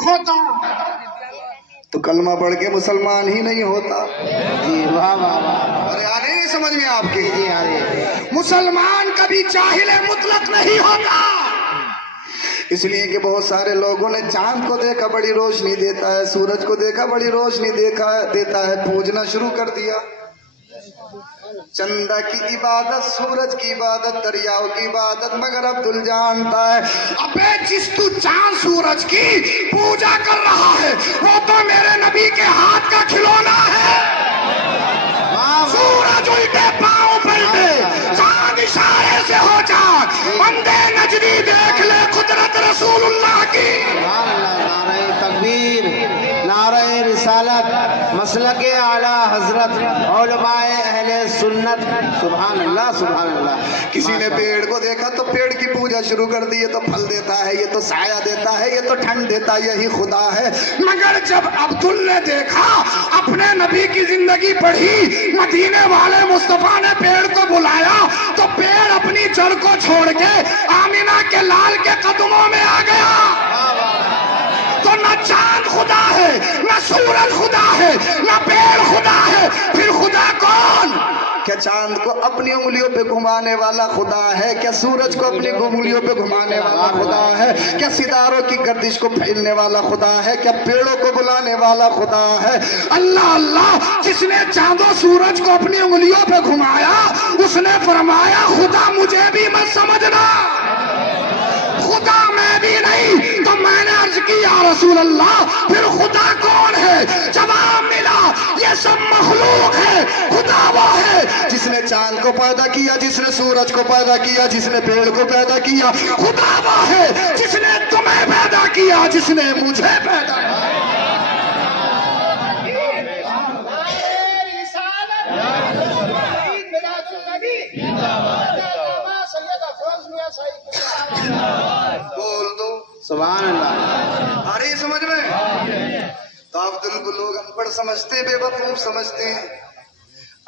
होता तो कलमा पढ़ के मुसलमान ही नहीं होता। जी वाह वाह वाह। अरे आ रही समझ में आपके? जी आ रही। मुसलमान कभी चाहिए मुतलक नहीं होता, इसलिए कि बहुत सारे लोगों ने चांद को देखा बड़ी रोशनी देता है, सूरज को देखा बड़ी रोशनी देता है, पूजना शुरू कर दिया। चंदा की इबादत, सूरज की इबादत, दरियाओं की इबादत, मगर अब्दुल जानता है अबे जिस तू चांद सूरज की पूजा कर रहा है वो तो मेरे नबी के हाथ का खिलौना है। सूरज उल्टे पांव पलटे, चांद इशारे से हो जा, बंदे नजरी देख ले कुदरत रसूलुल्लाह की। नारे तकबीर, नारे रिसालत, मसलके आला हजरत, उलमाए अहले सुन्नत। सुभान अल्लाह सुभान अल्लाह। किसी ने पेड़ को देखा तो पेड़ की पूजा शुरू कर दी, ये तो फल देता है, ये तो साया देता है, ये तो ठंड देता है, यही खुदा है। मगर जब अब्दुल ने देखा, अपने नबी की जिंदगी पढ़ी, मदीने वाले मुस्तफा ने पेड़ को बुलाया तो पेड़ अपनी जड़ को छोड़ के आमिना के लाल के कदमों में आ गया। तो न चांद खुदा है, न सूरज खुदा है, न पेड़ खुदा है, फिर खुदा कौन? क्या चांद को अपनी उंगलियों पे घुमाने वाला खुदा है? क्या सूरज को अपनी उंगलियों पे घुमाने वाला खुदा है? क्या सितारों की गर्दिश को फैलने वाला खुदा है? क्या पेड़ों को बुलाने वाला खुदा है? अल्लाह अल्लाह, जिसने चांदो सूरज को अपनी उंगलियों पे घुमाया उसने फरमाया खुदा मुझे भी मत समझना, खुदा मैं भी नहीं। तो मैंने अर्ज की या रसूल अल्लाह फिर खुदा कौन है? जवाब मिला ये सब मखलूक है, खुदा वो है जिसने चांद को पैदा किया, जिसने सूरज को पैदा किया, जिसने पेड़ को पैदा किया। खुदा वो है जिसने तुम्हें पैदा किया, जिसने मुझे पैदा किया। बोल दो सुभान अल्लाह। आ रही समझ में? तो अब्दुल को लोग अनपढ़ समझते, बेवकूफ समझते हैं।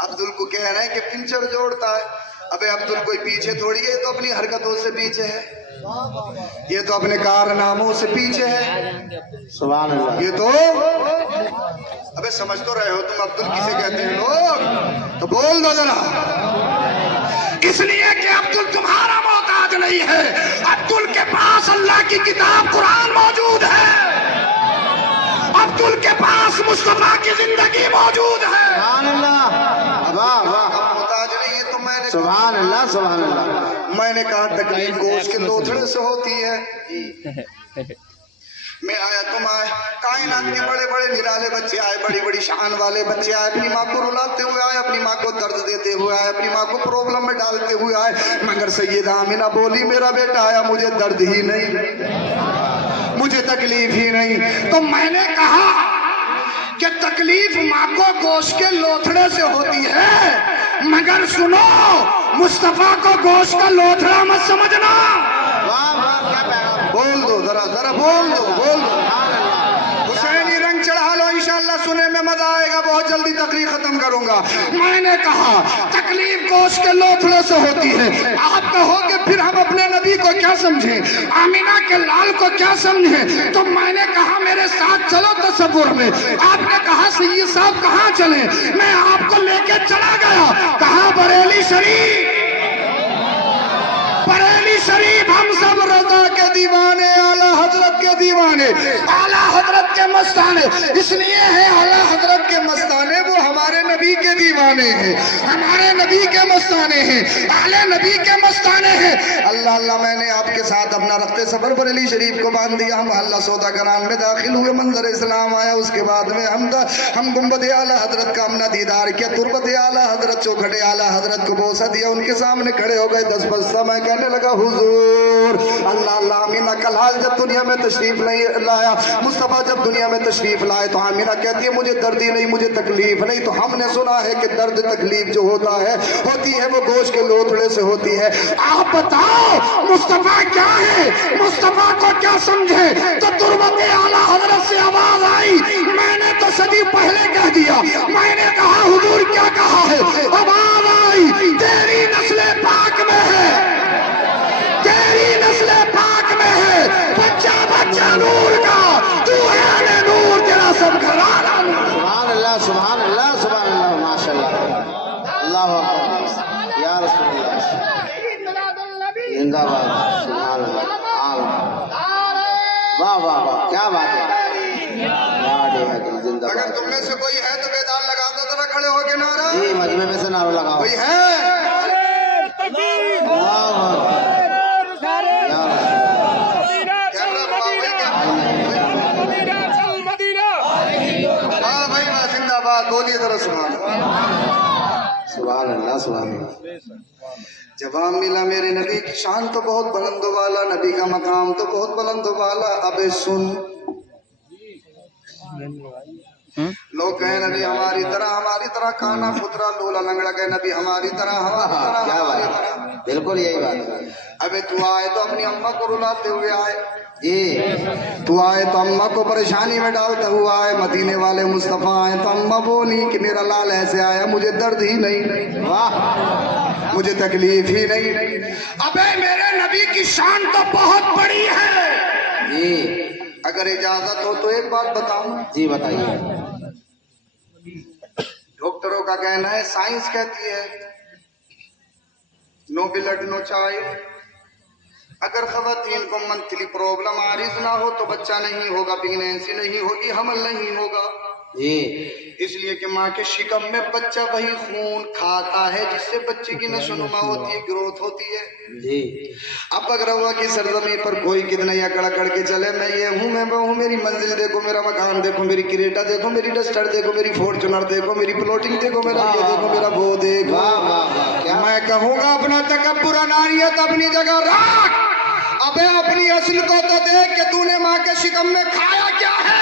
अब्दुल को कह रहे हैं कि पिंचर जोड़ता है। अबे अब्दुल कोई पीछे थोड़ी है, तो अपनी हरकतों से पीछे है, ये तो अपने कारनामों से पीछे है। सुभान अल्लाह। ये तो अबे समझ तो रहे हो तुम अब्दुल किसे कहते हैं लोग? तो बोल दो जरा। इसलिए कि अब्दुल तुम्हारा मोहताज नहीं है, अब्दुल के पास अल्लाह की किताब कुरान मौजूद है, अब्दुल के पास मुस्तफा की जिंदगी मौजूद है। सुभान अल्लाह वाह वाह। मोहताज नहीं है तो मैंने सुभान अल्लाह सुभान अल्लाह। मैंने कहा तकलीफ गोश्त के लोथड़े से होती है। मैं आया तुम आए, कायनात के बड़े बड़े निराले बच्चे आए, बड़ी बड़ी शान वाले बच्चे आए, अपनी माँ को रुलाते हुए आए, अपनी माँ को दर्द देते हुए आए, अपनी माँ को प्रॉब्लम में डालते हुए आए। मगर सैयदा आमिना बोली मेरा बेटा आया, मुझे दर्द ही नहीं, मुझे तकलीफ ही नहीं। तो मैंने कहा कि तकलीफ माँ को गोश्त के लोथड़े से होती है, मगर सुनो मुस्तफा को गोश्त का लोथड़ा मत समझना। वाह वाह क्या पैगाम। बोल दो जरा जरा, बोल दो बोल दो। हुसैनी रंग चढ़ा लो, इंशाल्लाह सुने में मजा आएगा। बहुत जल्दी तकरीर खत्म करूंगा। मैंने कहा तकलीफ गोश्त के लोथड़े से होती है। आप कहोगे फिर हम अपने नबी को क्या समझें, आमिना के लाल को क्या समझें? तो मैंने कहा मेरे साथ चलो तसव्वुर में। आपने कहा सैयद साहब कहाँ चले? मैं आपको लेके चला गया। कहा बरेली शरीफ, बरेली शरीफ। हम सब रजा के दीवाने, आला हजरत के दीवाने, आला हजरत के मस्ताने। इसलिए है आला हजरत के मस्ताने, वो हमारे नबी के दीवाने हैं, हमारे नबी के मस्ताने हैं, आले नबी के मस्ताने हैं। अल्लाह अल्लाह, मैंने आपके साथ अपना रखते सफर बरेली शरीफ को बांध दिया। हम अल्लाह सौदा करान में दाखिल हुए, मंजर इस्लाम आया। उसके बाद में हम गुंबद आला हजरत का हमने दीदार किया, तुरबत आला हजरत, चौखटे आला हजरत को बोसा दिया। उनके सामने खड़े हो गए। 10 बस्ता मैं कहने लगा हुजूर अल्लाह अल्लाह। आमिना का लाल जब दुनिया में तशरीफ नहीं लाया, मुस्तफा जब दुनिया में तशरीफ लाए तो आमिना कहती है मुझे दर्द ही नहीं, मुझे तकलीफ नहीं। तो हमने सुना है कि दर्द तकलीफ जो होती है वो गोश्त के लोथड़े से होती है। आप बताओ मुस्तफा क्या है, मुस्तफा को क्या समझे? तो तुरबत आला हजरत से आवाज आई। मैंने तो सदी पहले कह दिया। मैंने कहा हुजूर क्या कहा है? आवाज आई तेरी नस्ल पाक में है, तेरी नस्ल पाक में है, बच्चा बच्चा नूर का, तू वाह क्या बात है जिंदाबाद। अगर तुम में से कोई है तो बेदार लगा दो, जरा खड़े हो के नारा। जी मजमे में से नारा लगाओ। कोई है? वाह, वाह। हाँ भाई वाह, जिंदाबाद। बोलिए जरा सुभान अल्लाह। सुभान अल्लाह सुभान अल्लाह। जवाब मिला मेरे नबी की शान तो बहुत बुलंद वाला, नबी का मकाम तो बहुत बुलंद वाला। अबे सुन, लोग कहे नबी हमारी तरह काना फुतरा लूला लंगड़ा, कहे नबी हमारी तरह क्या हमारी बात तरह। है, बिल्कुल यही बात है। अबे तू आए तो अपनी अम्मा को रुलाते हुए आए, जी तू आए तो अम्मा को परेशानी में डालता हुआ आए। मदीने वाले मुस्तफा आए तो अम्मा बोली कि मेरा लाल ऐसे आया, मुझे दर्द ही नहीं, वाह मुझे तकलीफ ही नहीं। अबे मेरे नबी की शान तो बहुत बड़ी है। जी अगर इजाजत हो तो एक बात बताऊं। जी बताइए। डॉक्टरों का कहना है, साइंस कहती है नो ब्लड नो चाइल्ड। अगर खवातीन को मंथली प्रॉब्लम आरिज ना हो तो बच्चा नहीं होगा, प्रेगनेंसी नहीं होगी, हमल नहीं होगा। जी इसलिए कि माँ के शिकम में बच्चा वही खून खाता है जिससे बच्चे की नशोनुमा होती है, ग्रोथ होती है। जी अब अगर हुआ कि सरजमी पर कोई कितना या कड़ा करके चले, मैं ये हूँ, मैं वो हूँ, मेरी मंजिल देखो, मेरा मकान देखो, मेरी क्रेटा देखो, मेरी डस्टर देखो, मेरी फॉर्चुनर देखो, मेरी प्लॉटिंग देखो, मेरा ये देखो, मेरा वो देखो। वाह वाह वाह क्या मैं कहूँगा अपना तकब्बुर अनानियत अपनी जगह रख। अबे अपनी असल को तो देख कि तूने माँ के शिकम में खाया क्या है।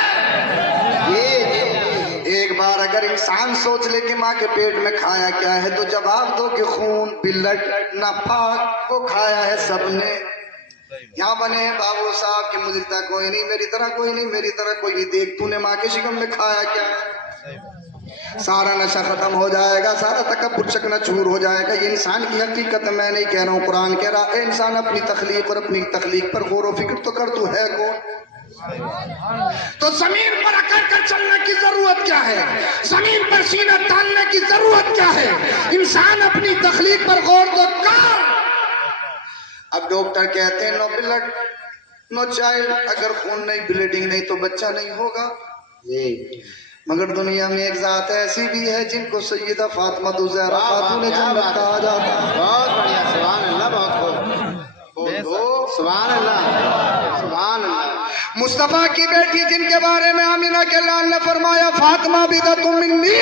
एक बार अगर इंसान सोच ले कि माँ के पेट में खाया क्या है तो जवाब दो कि खून, ब्लड, नापाक वो खाया है सबने। यहाँ बने हैं बाबू साहब कि मुझे तरह कोई नहीं, मेरी तरह कोई नहीं, मेरी तरह कोई नहीं। देख तूने माँ के शिकम में खाया क्या है। सारा नशा खत्म हो जाएगा, सारा तकब्बुर चकनाचूर हो जाएगा। ये इंसान की हकीकत है, मैं नहीं कह रहा हूँ, कुरान कह रहा है। इंसान अपनी तख्लीक और अपनी तख्लीक पर गौर व फिक्र तो कर, तू है कौन। तो जमीन पर अकड़ कर चलने की जरूरत क्या है, जमीन पर सीना तानने की जरूरत क्या है। इंसान अपनी तख्लीक पर गौर तो कर। अब डॉक्टर कहते हैं नो ब्लड नो चाइल्ड, अगर खून नहीं, ब्लीडिंग नहीं तो बच्चा नहीं होगा। जी मगर दुनिया में एक जात ऐसी भी है जिनको सैयदा फातिमा ज़हरा खातून जन्नत कहा जाता है। बहुत बढ़िया सुभान अल्लाह। बहुत सुभान अल्लाह सुभान अल्लाह। मुस्तफा की बेटी जिनके बारे में आमिना के लाल ने फरमाया फातिमा बिदअतुम मिन्नी,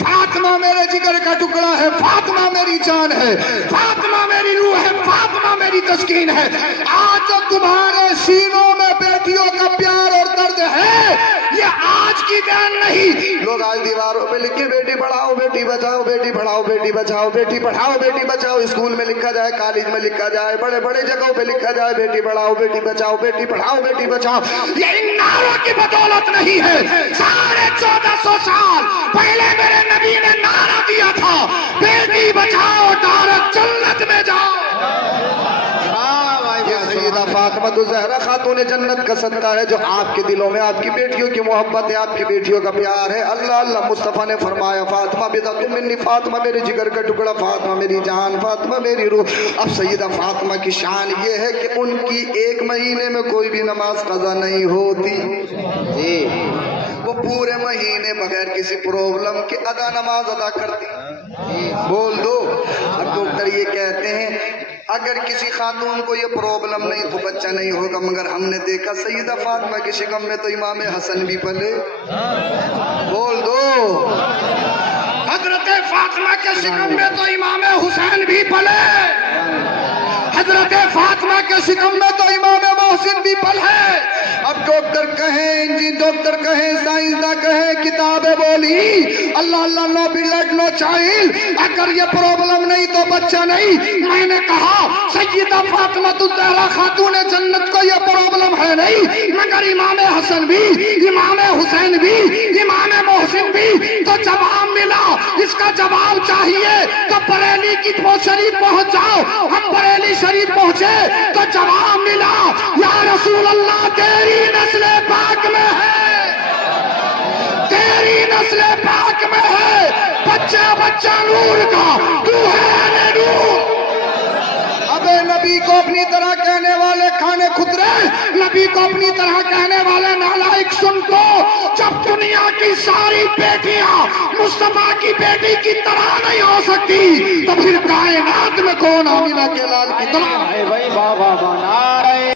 फातिमा मेरे जिगर का टुकड़ा है, फातिमा मेरी जान है, फातिमा मेरी रूह है, फातिमा मेरी तस्कीन है। आज जो तुम्हारे सीनों में बेटियों का प्यार और दर्द है ये आज की जान नहीं। लोग आज दीवारों पे लिखे बेटी पढ़ाओ बेटी बचाओ, बेटी पढ़ाओ बेटी बचाओ, बेटी पढ़ाओ बेटी बचाओ। स्कूल में लिखा जाए, कॉलेज में लिखा जाए, बड़े बड़े जगहों पे लिखा जाए बेटी पढ़ाओ बेटी बचाओ, बेटी पढ़ाओ बेटी बचाओ। ये इन नारों की बदौलत नहीं है। 1450 साल पहले मेरे नबी ने नारा दिया था, बेटी बचाओ डायरेक्ट जन्नत में जाओ। सैयदा फातिमा ज़हरा खातून जन्नत का सदका है जो आपके दिलों में आपकी बेटियों की मोहब्बत है, आपकी बेटियों का प्यार है। अल्लाह अल्लाह मुस्तफ़ा ने फरमाया फातिमा बिदअतुम मिन्नी, फातिमा मेरे जिगर का टुकड़ा, फातिमा मेरी जान, फातिमा मेरी रूह। अब सैयदा फातिमा की शान ये है कि उनकी 1 महीने में कोई भी नमाज कज़ा नहीं होती। जी वो पूरे महीने बगैर किसी प्रॉब्लम के नमाज अदा करती। बोल दो। अब डॉक्टर ये कहते हैं अगर किसी खातून को ये प्रॉब्लम नहीं तो बच्चा नहीं होगा, मगर हमने देखा सैयदा फातिमा के शिकम में तो इमाम हसन भी पले। बोल दो। हजरत फातिमा के शिकम में तो इमाम हुसैन भी पले। हजरत फातिमा के शिकम में तो इमाम मोहसिन भी पल है। अब डॉक्टर कहें जी, डॉक्टर कहें, साइंसदान कहें, किताबें बोली अल्लाह अल्लाह नो ब्लड नो चाइल्ड, अगर ये प्रॉब्लम नहीं तो बच्चा नहीं। मैंने कहा सैयदा फातिमा ज़हरा खातून जन्नत को ये प्रॉब्लम है नहीं, मगर इमाम हसन भी, इमाम हुसैन भी, इमाम मोहसिन भी। तो जवाब मिला, इसका जवाब चाहिए तो बरेली की शरीफ पहुंच जाओ। हम बरेली शरीफ पहुंचे तो जवाब मिला या रसूल अल्लाह तेरी नस्ल पाक में है, तेरी नस्ल पाक में है, बच्चा बच्चा नूर का, तू है नूर। अबे नबी को अपनी तरह कहने वाले खाने खुदरे, नबी को अपनी तरह कहने वाले नालायक सुन को, जब दुनिया की सारी बेटियां मुस्तफा की बेटी की तरह नहीं हो सकती तो फिर कायनात में कौन आमिना के लाल की तरह है? भाई बाबा बना रहे